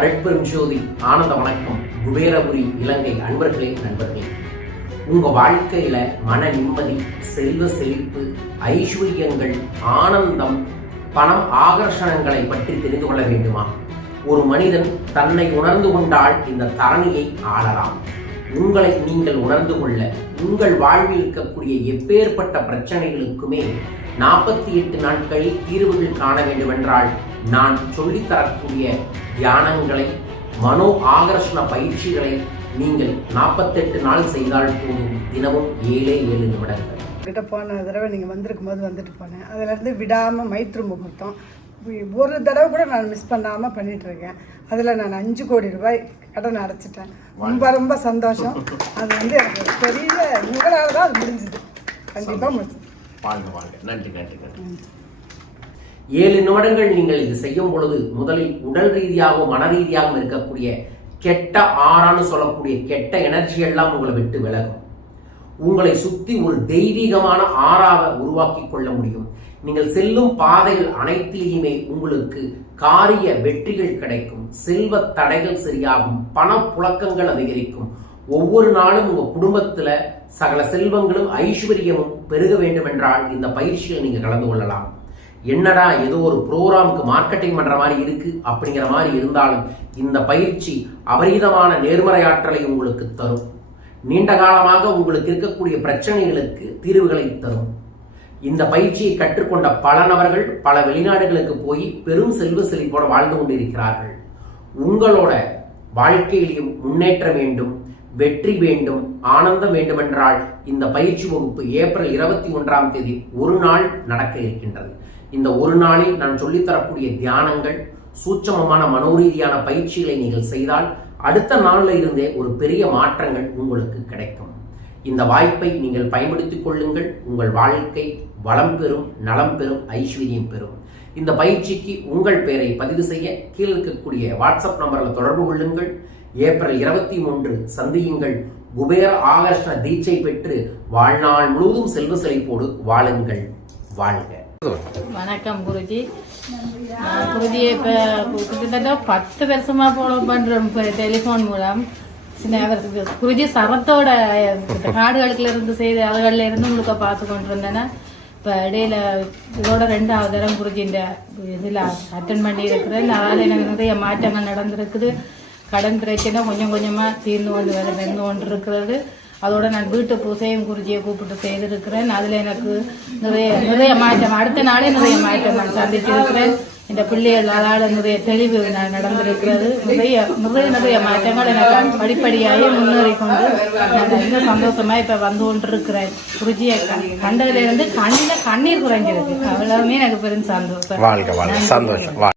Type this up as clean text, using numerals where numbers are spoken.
அருட்பெரும் ஜோதி ஆனந்த வணக்கம். குபேரபுரி இலங்கை அன்பர்களே, நண்பர்களே, உங்க வாழ்க்கையில மன நிம்மதி, செல்வ செழிப்பு, ஐஸ்வர்யங்கள், ஆனந்தம், பணம், ஆகர்ஷணங்களை பற்றி தெரிந்து கொள்ள வேண்டுமா? ஒரு மனிதன் தன்னை உணர்ந்து கொண்டால் இந்த தரணியை ஆளலாம். உங்களை நீங்கள் உணர்ந்து கொள்ள உங்கள் வாழ்வில் இருக்கக்கூடிய எப்பேற்பட்ட பிரச்சனைகளுக்குமே 48 நாட்களில் தீர்வுகள் காண வேண்டுமென்றால் நான் சொல்லித்தரக்கூடிய தியானங்களை, மனோ ஆகர்ஷண பயிற்சிகளை நீங்கள் 48 நாள் செய்தால் போதும். தினமும் 7 நிமிடங்கள். கிட்ட போன தடவை நீங்கள் வந்திருக்கும் போது வந்துட்டு போனேன். அதிலேருந்து விடாமல் மைத்ரு முகூர்த்தம் ஒரு தடவை கூட நான் மிஸ் பண்ணாமல் பண்ணிகிட்ருக்கேன். அதில் நான் 5 கோடி ரூபாய் கடன் அடைச்சிட்டேன். ரொம்ப ரொம்ப சந்தோஷம். அது எனக்கு பெரிய உங்களால் தான் அது முடிஞ்சுது. கண்டிப்பாக முடிஞ்சது. வாழ்க வாழ்க. நன்றி நன்றி நன்றி. 7 நிமிடங்கள் நீங்கள் இது செய்யும் பொழுது முதலில் உடல் ரீதியாகவும் மன ரீதியாகவும் இருக்கக்கூடிய கெட்ட ஆறான்னு சொல்லக்கூடிய கெட்ட எனர்ஜி எல்லாம் உங்களை விட்டு விலகும். உங்களை சுத்தி ஒரு தெய்வீகமான ஆறாவை உருவாக்கி கொள்ள முடியும். நீங்கள் செல்லும் பாதைகள் அனைத்திலேயுமே உங்களுக்கு காரிய வெற்றிகள் கிடைக்கும். செல்வ தடைகள் சரியாகும். பணப்புழக்கங்கள் அதிகரிக்கும். ஒவ்வொரு நாளும் உங்க குடும்பத்துல சகல செல்வங்களும் ஐஸ்வர்யமும் பெருக வேண்டும் என்றால் இந்த பயிற்சியில் நீங்க கலந்து கொள்ளலாம். என்னடா ஏதோ ஒரு ப்ரோக்ராமுக்கு மார்க்கெட்டிங் பண்ற மாதிரி இருக்கு அப்படிங்கிற மாதிரி இருந்தாலும் இந்த பயிற்சி அபரிதமான நேர்மறையாற்றலை உங்களுக்கு தரும். நீண்ட காலமாக உங்களுக்கு இருக்கக்கூடிய பிரச்சனைகளுக்கு தீர்வுகளை தரும். இந்த பயிற்சியை கற்றுக்கொண்ட பல நபர்கள் பல வெளிநாடுகளுக்கு போய் பெரும் செல்வ செழிப்போட வாழ்ந்து கொண்டிருக்கிறார்கள். உங்களோட வாழ்க்கையிலும் முன்னேற்றம் வேண்டும், வெற்றி வேண்டும், ஆனந்தம் வேண்டுமென்றால் இந்த பயிற்சி வகுப்பு ஏப்ரல் 21ஆம் தேதி ஒரு நாள் நடக்க இருக்கின்றது. இந்த ஒரு நாளில் நான் சொல்லித்தரக்கூடிய தியானங்கள், சூட்சமமான மனோரீதியான பயிற்சிகளை நீங்கள் செய்தால் அடுத்த நாளில் இருந்தே ஒரு பெரிய மாற்றங்கள் உங்களுக்கு கிடைக்கும். இந்த வாய்ப்பை நீங்கள் பயன்படுத்திக் கொள்ளுங்கள். உங்கள் வாழ்க்கை வளம் பெறும், நலம் பெறும், ஐஸ்வர்யம் பெறும். இந்த பயிற்சிக்கு உங்கள் பெயரை பதிவு செய்ய கீழே இருக்கக்கூடிய வாட்ஸ்அப் நம்பரில் தொடர்பு கொள்ளுங்கள். ஏப்ரல் 23 சந்தியுங்கள். குபேர ஆகர்ஷண தீட்சை பெற்று வாழ்நாள் முழுவதும் செல்வ செழிப்போடு வாழுங்கள். வாழ்க. வணக்கம் குருஜி. குருஜியை இப்போ கிட்டத்தட்ட 10 வருஷமா ஃபாலோ பண்ணுறோம் டெலிஃபோன் மூலம். குருஜி சரத்தோட காடுகளுக்குள்ள இருந்து செய்த அதுகளில் இருந்து உங்களுக்கு பார்த்து கொண்டு இருந்தேன்னா இப்போ இடையில இதோட 2வது தரம் குருஜின்ற இதில் அட்டன் பண்ணி இருக்கிறேன். அதனால் எனக்கு நிறைய மாற்றங்கள் நடந்திருக்குது. கடன் பிரச்சனை கொஞ்சம் கொஞ்சமாக தீர்ந்து கொண்டு இருக்கிறது. அதோட நான் வீட்டு பூசையும் குருஜியை கூப்பிட்டு செய்திருக்கிறேன். அதில் எனக்கு நிறைய மாற்றம், அடுத்த நாளே நிறைய மாற்றம் நான் சந்திச்சிருக்கிறேன். இந்த பிள்ளைகள் அதால் நிறைய தெளிவு நடந்திருக்கிறது. நிறைய மாற்றங்கள் எனக்கு படிப்படியாக முன்னேறி கொண்டு நான் ரொம்ப சந்தோஷமாக இப்போ வந்து கொண்டிருக்கிறேன். குருஜியை கண்டதிலிருந்து கண்ணீர் குறைஞ்சிருக்கு. அவ்வளவுமே எனக்கு பெரும் சந்தோஷம்.